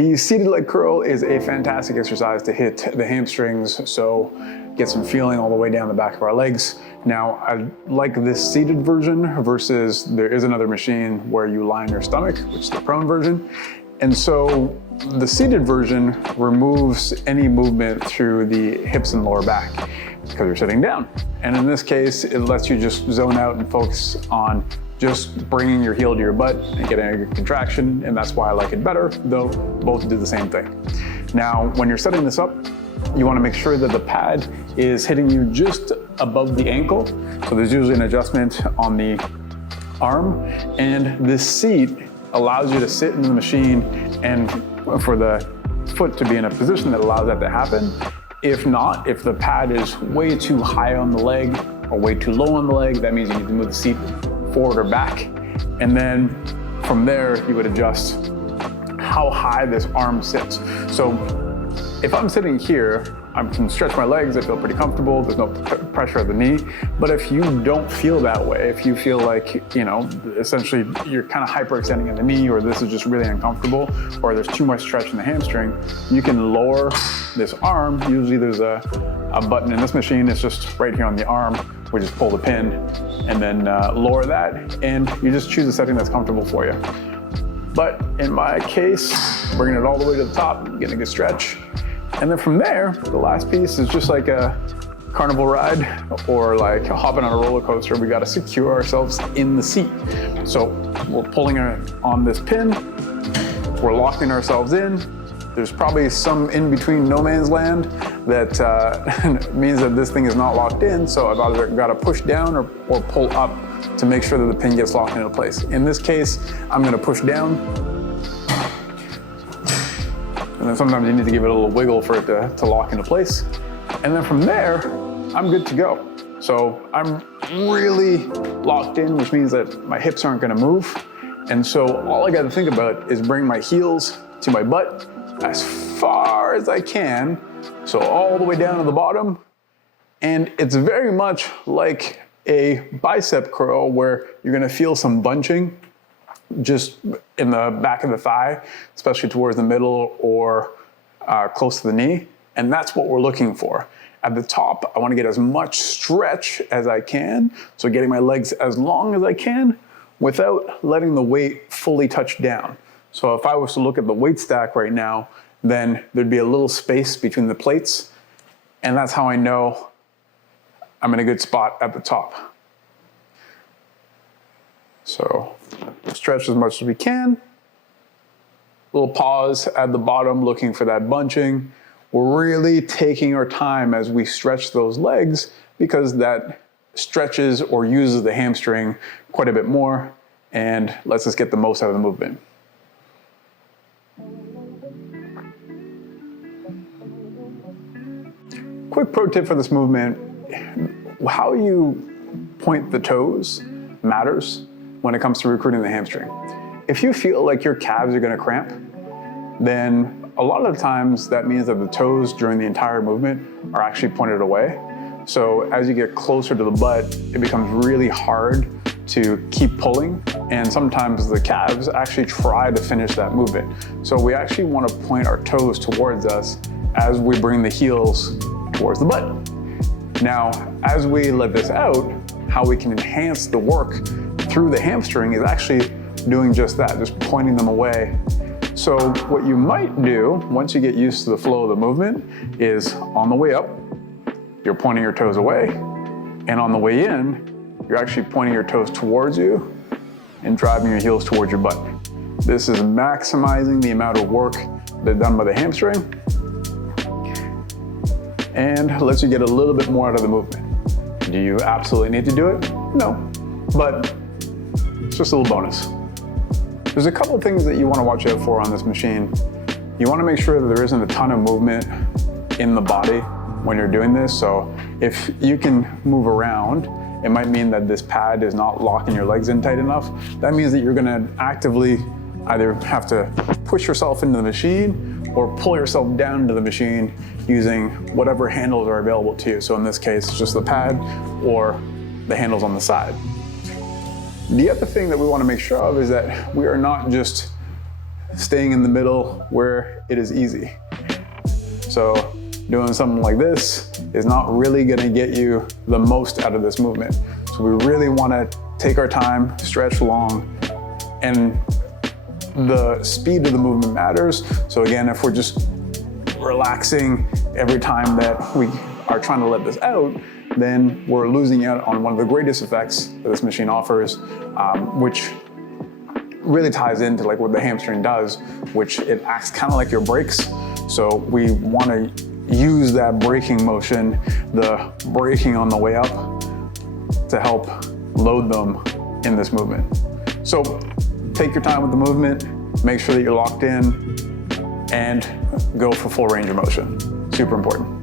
The seated leg curl is a fantastic exercise to hit the hamstrings, so get some feeling all the way down the back of our legs. Now, I like this seated version versus there is another machine where you lie on your stomach, which is the prone version. And so the seated version removes any movement through the hips and lower back because you're sitting down. And in this case, it lets you just zone out and focus on just bringing your heel to your butt and getting a good contraction, and that's why I like it better, though both do the same thing. Now, when you're setting this up, you want to make sure that the pad is hitting you just above the ankle. So there's usually an adjustment on the arm, and this seat allows you to sit in the machine and for the foot to be in a position that allows that to happen. If not, if the pad is way too high on the leg or way too low on the leg, that means you need to move the seat forward or back. And then from there, you would adjust how high this arm sits. So if I'm sitting here, I can stretch my legs, I feel pretty comfortable, there's no pressure at the knee. But if you don't feel that way, if you feel like, essentially you're kind of hyperextending in the knee, or this is just really uncomfortable, or there's too much stretch in the hamstring, you can lower this arm. Usually there's a button in this machine, it's just right here on the arm. We just pull the pin and then lower that, and you just choose a setting that's comfortable for you. But in my case, bringing it all the way to the top, getting a good stretch. And then from there, the last piece is just like a carnival ride or like hopping on a roller coaster. We gotta secure ourselves in the seat. So we're pulling on this pin, we're locking ourselves in. There's probably some in between no man's land that means that this thing is not locked in. So I've either gotta push down or pull up to make sure that the pin gets locked into place. In this case, I'm gonna push down. And then sometimes you need to give it a little wiggle for it to lock into place. And then from there, I'm good to go. So I'm really locked in, which means that my hips aren't gonna move. And so all I gotta think about is bring my heels to my butt as far as I can. So all the way down to the bottom. And it's very much like a bicep curl where you're gonna feel some bunching just in the back of the thigh, especially towards the middle or close to the knee. And that's what we're looking for. At the top, I want to get as much stretch as I can. So getting my legs as long as I can without letting the weight fully touch down. So if I was to look at the weight stack right now, then there'd be a little space between the plates. And that's how I know I'm in a good spot at the top. So stretch as much as we can. Little pause at the bottom looking for that bunching. We're really taking our time as we stretch those legs because that stretches or uses the hamstring quite a bit more and lets us get the most out of the movement. Quick pro tip for this movement, how you point the toes matters when it comes to recruiting the hamstring. If you feel like your calves are gonna cramp, then a lot of the times that means that the toes during the entire movement are actually pointed away. So as you get closer to the butt, it becomes really hard to keep pulling, and sometimes the calves actually try to finish that movement. So we actually want to point our toes towards us as we bring the heels towards the butt. Now, as we let this out, how we can enhance the work through the hamstring is actually doing just that, just pointing them away. So what you might do, once you get used to the flow of the movement, is on the way up, you're pointing your toes away, and on the way in, you're actually pointing your toes towards you and driving your heels towards your butt. This is maximizing the amount of work that's done by the hamstring and lets you get a little bit more out of the movement. Do you absolutely need to do it? No, but it's just a little bonus. There's a couple of things that you want to watch out for on this machine. You want to make sure that there isn't a ton of movement in the body when you're doing this. So if you can move around, it might mean that this pad is not locking your legs in tight enough. That means that you're going to actively either have to push yourself into the machine or pull yourself down to the machine using whatever handles are available to you. So in this case, it's just the pad or the handles on the side. The other thing that we want to make sure of is that we are not just staying in the middle where it is easy. So doing something like this is not really gonna get you the most out of this movement. So we really wanna take our time, stretch long, and the speed of the movement matters. So again, if we're just relaxing every time that we are trying to let this out, then we're losing out on one of the greatest effects that this machine offers, which really ties into like what the hamstring does, which it acts kind of like your brakes. So we want to use that braking motion, the braking on the way up, to help load them in this movement. So take your time with the movement, make sure that you're locked in, and go for full range of motion. Super important.